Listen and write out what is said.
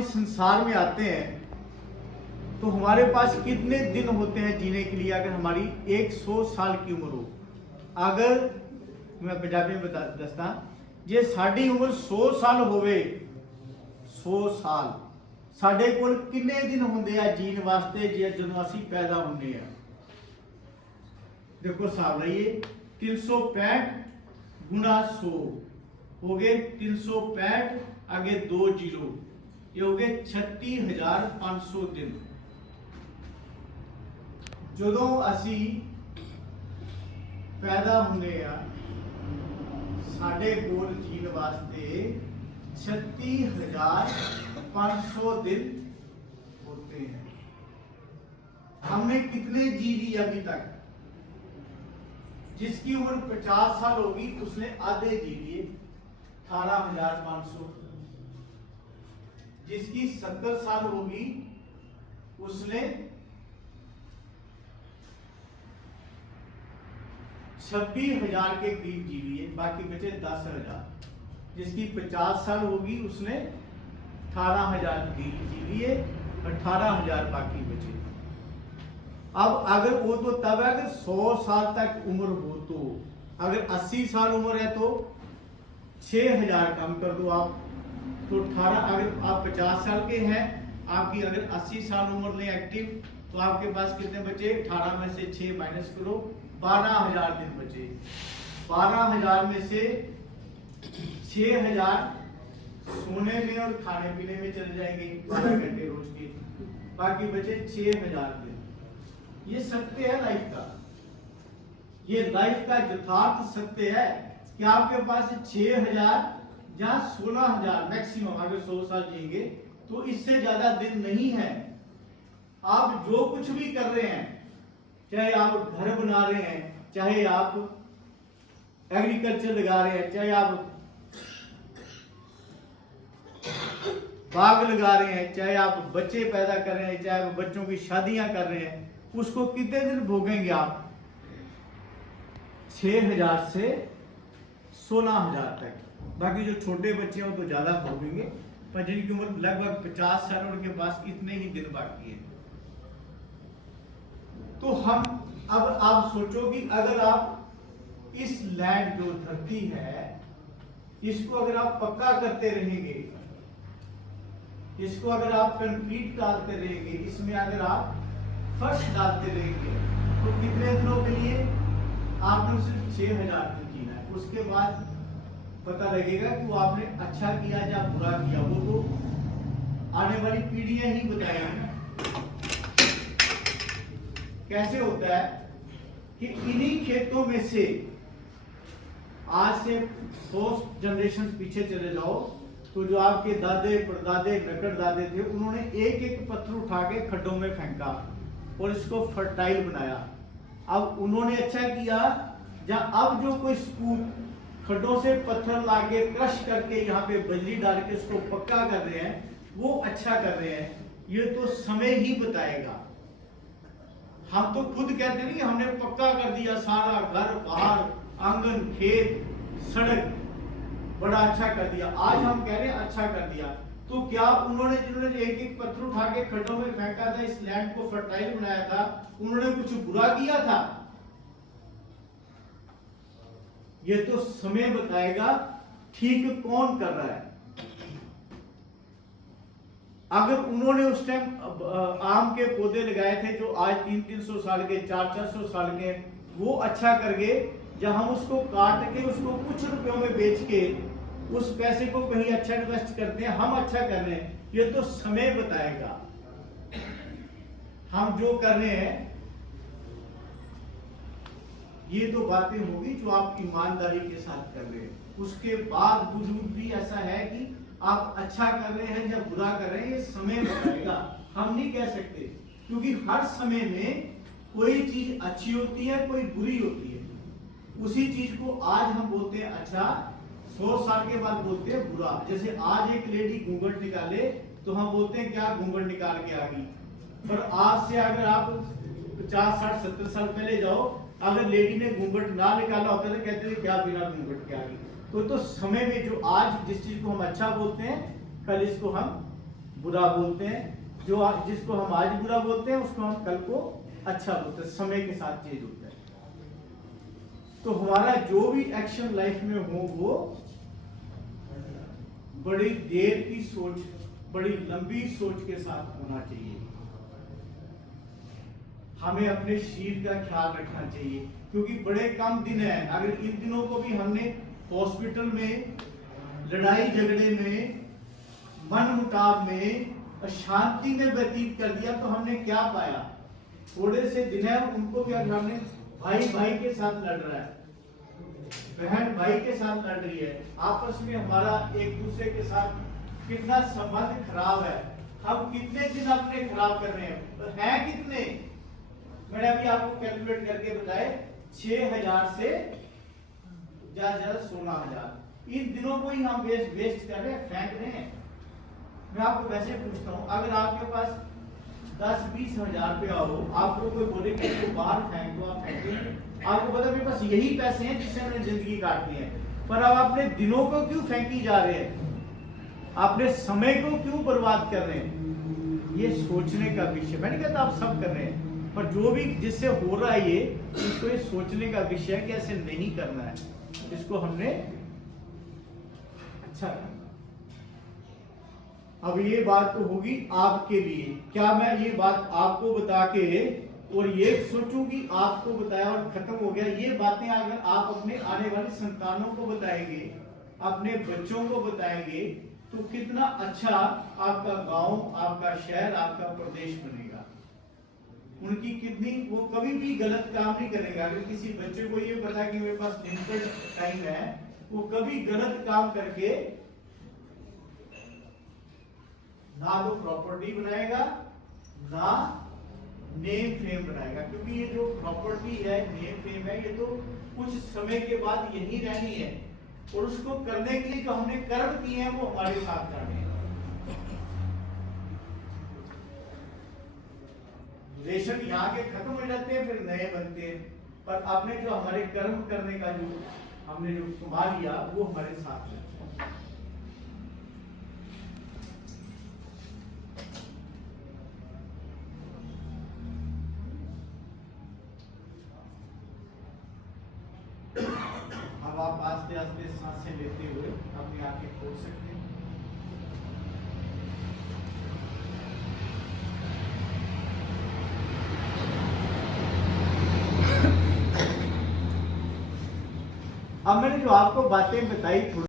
इस संसार में आते हैं तो हमारे पास कितने दिन होते हैं जीने के लिए? अगर हमारी 100 साल की उम्र हो, अगर मैं पंजाबी में बता दसता जे साडी उम्र 100 साल होवे, 100 साल साडे कोल किन्ने दिन होंदे आ जीन वास्ते जे जदों असीं पैदा होंदे आ? देखो हिसाब लाइए, 365 गुणा 100 हो गए 365, आगे 2 जीरो, ये हो गए 36,500 दिन। जदों असी पैदा होंदे आ साडे कोल जीण वास्ते 36,500 दिन होते हैं। हमने कितने जी लिए अभी तक? जिसकी उम्र 50 साल होगी उसने आधे जी लिए, 18,500। जिसकी 70 साल होगी उसने 26,000 के करीब जी लिए, बाकी बचे 10,000। जिसकी 50 साल होगी उसने 18,000 जी लिए, 18,000 बाकी बचे। अब अगर वो तो तब है अगर 100 साल तक उम्र हो, तो अगर 80 साल उम्र है तो 6,000 कम कर दो आप, तो 18। अगर आप 50 साल के हैं, आपकी अगर 80 साल उम्र ले एक्टिव, तो आपके पास कितने बचे? 18 में से 6 माइनस करो, 12,000 दिन बचे। 12,000 में से 6,000 सोने में और खाने पीने में चले जाएंगे 12 घंटे रोज के, बाकी बचे 6,000 दिन। ये सत्य है लाइफ का, ये लाइफ का यथार्थ सत्य है कि आपके पास 6,000 या 16,000 मैक्सिमम, अगर 100 साल जिएंगे तो इससे ज्यादा दिन नहीं है। आप जो कुछ भी कर रहे हैं, चाहे आप घर बना रहे हैं, चाहे आप एग्रीकल्चर लगा रहे हैं, चाहे आप बाग लगा रहे हैं, चाहे आप बच्चे पैदा कर रहे हैं, चाहे आप बच्चों की शादियां कर रहे हैं, उसको कितने दिन भोगेंगे आप? 6,000 से 16,000 तक। बाकी जो छोटे बच्चे हैं तो ज्यादा भोगेंगे, पर जिनकी उम्र लगभग 50 साल, उनके पास इतने ही दिन बाकी है। तो हम अब आप सोचो कि अगर आप इस लैंड जो धरती है इसको अगर आप पक्का करते रहेंगे, इसको अगर आप कंक्रीट डालते रहेंगे, इसमें अगर आप फर्श डालते रहेंगे, तो कितने दिनों के लिए? आपने सिर्फ 6,000 दिन जीना है। उसके बाद पता लगेगा कि वो आपने अच्छा किया या बुरा किया, वो तो आने वाली पीढ़ियां ही बताएंगी। कैसे होता है कि इन्हीं खेतों में से आज से 100 जनरेशन पीछे चले जाओ, तो जो आपके दादे परदादे नकड़ दादे थे, उन्होंने एक एक पत्थर उठा के खड्डों में फेंका और इसको फर्टाइल बनाया। अब उन्होंने अच्छा किया, या अब जो कोई स्कूल खड्डों से पत्थर लाके क्रश करके यहाँ पे बजरी डाल के उसको पक्का कर रहे हैं, वो अच्छा कर रहे हैं। ये तो समय ही बताएगा। हम तो खुद कहते नहीं हमने पक्का कर दिया सारा घर बाहर आंगन खेत सड़क बड़ा अच्छा कर दिया, आज हम कह रहे हैं अच्छा कर दिया। तो क्या उन्होंने जिन्होंने एक एक पत्थर उठा के खड्डों में फेंका था, इस लैंड को फर्टाइल बनाया था, उन्होंने कुछ बुरा किया था? ये तो समय बताएगा ठीक कौन कर रहा है। अगर उन्होंने उस टाइम आम के पौधे लगाए थे जो आज 300-300 साल के 400-400 साल के, वो अच्छा कर गए, जब हम उसको काट के उसको कुछ रुपयों में बेच के उस पैसे को कहीं अच्छा इन्वेस्ट करते हैं, हम अच्छा कर रहे हैं। ये तो समय बताएगा। हम जो कर रहे हैं ये तो बातें होगी जो आप ईमानदारी के साथ कर रहे हैं। उसके बाद वजूद भी ऐसा है कि आप अच्छा कर रहे हैं या बुरा कर रहे हैं, ये समय बताएगा। हम नहीं कह सकते, क्योंकि हर समय में कोई चीज अच्छी होती है, कोई बुरी होती है। उसी चीज को आज हम बोलते हैं अच्छा, 100 साल के बाद बोलते हैं बुरा। जैसे आज एक लेडी घूंघट निकाले तो हम बोलते हैं क्या घूंघट निकाल के आ गई, पर आज से अगर आप 50, 60, 70 साल पहले जाओ, अगर लेडी ने घूंघट ना निकाला होता तो कहते थे क्या बिना घूंघट के आ गई। तो समय में जो आज जिस चीज को हम अच्छा बोलते हैं, कल इसको हम बुरा बोलते हैं, जिसको हम आज बुरा बोलते हैं उसको हम कल को अच्छा बोलते हैं, समय के साथ चेंज होता है। तो हमारा जो भी एक्शन लाइफ में हो वो बड़ी देर की सोच, बड़ी लंबी सोच के साथ होना चाहिए। हमें अपने शरीर का ख्याल रखना चाहिए, क्योंकि बड़े कम दिन हैं। अगर इन दिनों को भी हमने हॉस्पिटल में, लड़ाई झगड़े में, मन मुटाव में, अशांति में व्यतीत कर दिया तो हमने क्या पाया? थोड़े से दिन है उनको भी अगर हमने, भाई भाई के साथ लड़ रहा है, बहन भाई के साथ लड़ रही है, आपस में हमारा एक दूसरे के साथ कितना संबंध खराब है, हम कितने दिन अपने खराब कर रहे हैं, तो है कितने? मैंने अभी आपको कैलकुलेट करके बताए, 6,000 से ज्यादा 16,000 इन दिनों को ही हम वेस्ट कर रहे हैं, फेंक रहे हैं। मैं आपको वैसे पूछता हूँ, अगर आपके पास 10-20 हजार रुपया हो, आपको कोई बोले कि इसको बाहर फेंक दो, आप फेंकेंगे? आपको पता मेरे पास यही पैसे हैं जिससे मैंने जिंदगी काटनी है, पर अब अपने दिनों को क्यों फेंकी जा रहे हैं? अपने समय को क्यों बर्बाद कर रहे हैं? ये सोचने का विषय, मैं नहीं कहता आप सब कर रहे हैं, पर जो भी जिससे हो रहा है ये, इसको ये सोचने का विषय है कि ऐसे नहीं करना है, इसको हमने अच्छा करना। अब ये बात तो होगी आपके लिए, क्या मैं ये बात आपको बता के और ये सोचूं कि आपको बताया और खत्म हो गया? ये बातें अगर आप अपने आने वाली संतानों को बताएंगे, अपने बच्चों को बताएंगे, तो कितना अच्छा आपका गांव, आपका शहर, आपका प्रदेश बनेगा। उनकी कितनी, वो कभी भी गलत काम नहीं करेगा। अगर किसी बच्चे को ये पता कि मेरे पास लिमिटेड टाइम है, वो कभी गलत काम करके ना तो प्रॉपर्टी बनाएगा, ना नेम फेम बनाएगा, क्योंकि ये जो प्रॉपर्टी है, नेम फेम है, ये तो कुछ समय के बाद यही रहनी है, और उसको करने के लिए जो हमने कर्म किए हैं वो हमारे साथ करने हैं। रिलेशन यहाँ के खत्म हो जाते हैं, फिर नए बनते हैं, पर आपने जो हमारे कर्म करने का जो हमने जो कमा लिया वो हमारे साथ है। अब आप आस्ते आस्ते सांसें लेते हुए अपनी आंखें खोल सकते हैं। अब मैंने जो आपको बातें बताई